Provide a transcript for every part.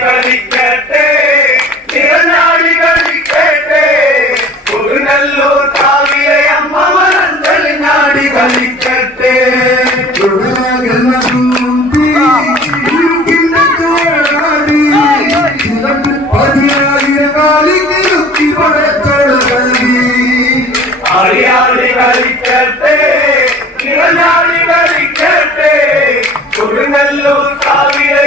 കളിക്കട്ടെ തിരുനാളി കളിക്കട്ടെ ഒരു നല്ലൂർ കാവിലെ അമ്മ മരങ്ങളിൽ നാടി കളിക്കട്ടെ. അറിയാതെ കളിക്കട്ടെ തിരുനാളി കളിക്കട്ടെ കൊടുങ്ങല്ലൂർ കാവിലെ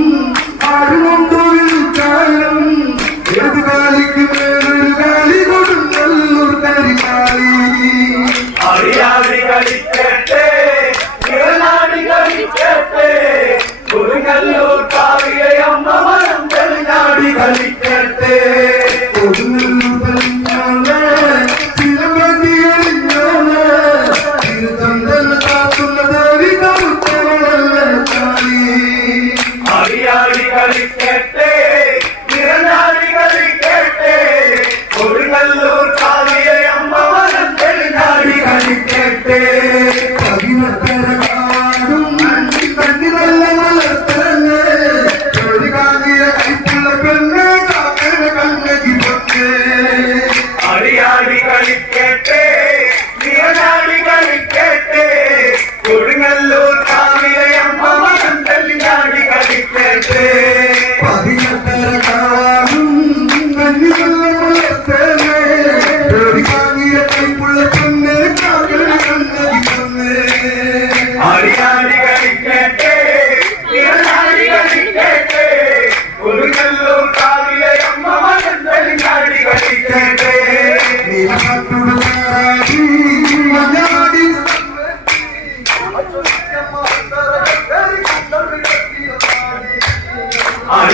അറിയാതെ കളിക്കട്ടെ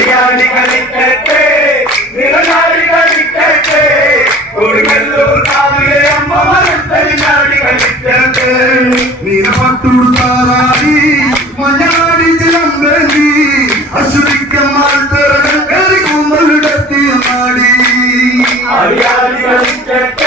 കളിയാടി കളിക്കട്ടെ. നിളനാടി കളിക്കട്ടെ കൊടുങ്ങല്ലൂർ നാവിലെ അമ്മ മരത്തലിനാടി കളിക്കട്ടെ. നീലമത്തൂർ താറാടി മഞ്ഞാടി ചിലമ്പി അശ്വതിക്കന്മാർ തിറങ്ങി കൂമ്പലിടത്തിയ നാടി. അറിയാടി കളിക്കട്ടെ.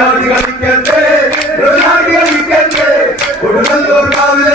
കളിക്കണ്ടേ? കളിക്കണ്ടേ? കൊടുങ്ങല്ലൂർ കാവിൽ